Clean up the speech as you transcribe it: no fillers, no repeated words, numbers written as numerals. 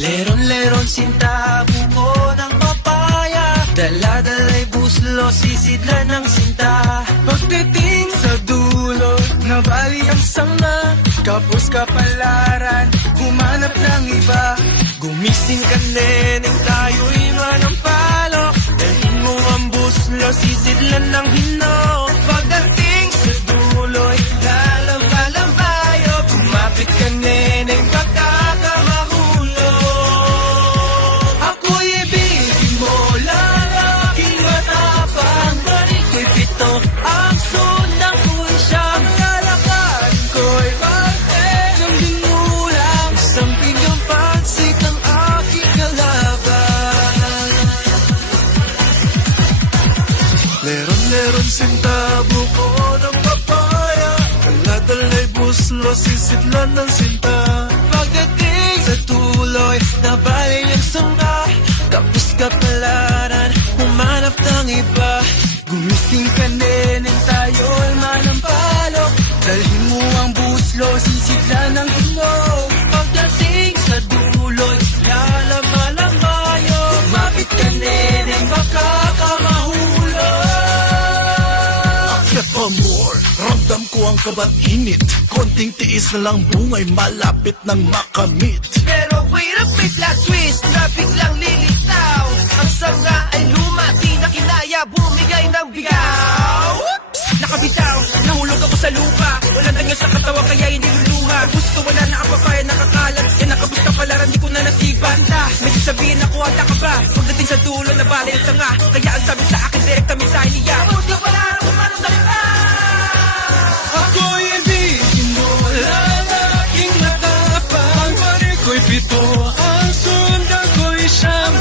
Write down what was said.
Leron-leron sinta, buko ng papaya, dala-dala'y buslo, sisidlan ng sinta. Pagdating sa dulo, nabali ang sanga, kapos kapalaran, humanap ng iba. Gumising ka neneng, tayo'y manampalok, dalhin mo ang buslo, sisidlan ng hinog. Pagdating sa dulo'y lalamba-lambayo, kumapit ka neneng, baka ka mahulog. Ako'y ibigin mo, lalaking matapang, ko'y pito, ang sundan ko'y siyam. Lalakarin ko'y bante ng binulang, isang pinyong pansik ng aking kalaban. Leron-leron sinta, buko ng papaya, dala-dala'y buslo, sisidlan ng sinta. Pagdating sa tuloy, nabali ang sanga, kapos kapalaran, humanap ng iba. Gumising ka neneng, tayo'y manampalok, dalhin mo ang buslo, sisidlan ng hinog. Pagdating sa duloy, lalama-lamayo, kumapit ka neneng, baka ka mahulog. Akyat pa more, ramdam ko ang kabat-init, konting tiis na lang bungay malapit ng makamit. Pero wait a bit, plot twist, na biglang lilitaw. Ang sanga ay luma, di na kinaya, bumigay ng bigaw. Oops! Nakabitaw, nahulog ako sa lupa, walang danyo sa katawan kaya hindi luluha. Gusto wala na ang papaya nakakalat, yan nakabus ka palaran, di ko na nasipan. May sasabihin ako, handa ka ba? Pagdating sa dulo, nabali ang sanga, kaya ang sabi sa akin, direkta mensahe niya. Huwag ka palaran kung anong salita. Ako'y ibigin mo, lalaking matapang, pare ko'y pito, ang sundan ko'y siyam.